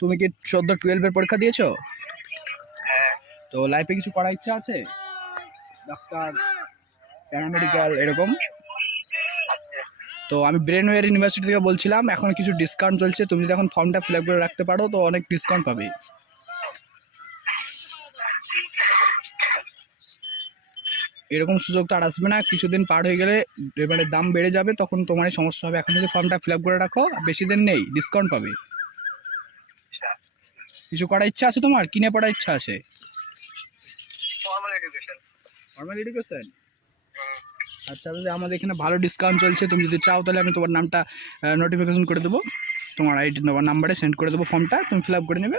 তুমি কি সদ্য 12-এর পরীক্ষা দিয়েছো? তো লাইফে কিছু করার ইচ্ছা আছে? ডাক্তার, প্যারামেডিক্যাল এরকম? তো আমি ব্রেনওয়্যার ইউনিভার্সিটি থেকে বলছিলাম, এখন কিছু ডিসকাউন্ট চলছে, তুমি যদি এখন ফর্মটা ফিল আপ করে রাখতে পারো তো অনেক ডিসকাউন্ট পাবে। এরকম সুযোগ তো আর আসবে না, কিছুদিন পার হয়ে গেলে এবারে দাম বেড়ে যাবে, তখন তোমারই সমস্যা হবে। এখন যদি ফর্মটা ফিল আপ করে রাখো, বেশি দিন নেই, ডিসকাউন্ট পাবে। কিছু করার ইচ্ছা আছে তোমার? কিনে পড়ার ইচ্ছা আছে? Formal education. আচ্ছা, যদি আমাদের এখানে ভালো ডিসকাউন্ট চলছে, তুমি যদি চাও তাহলে আমি তোমার নামটা নোটিফিকেশন করে দেবো, তোমার আইডি তোমার নাম্বারে সেন্ড করে দেবো, ফর্মটা তুমি ফিল আপ করে নেবে।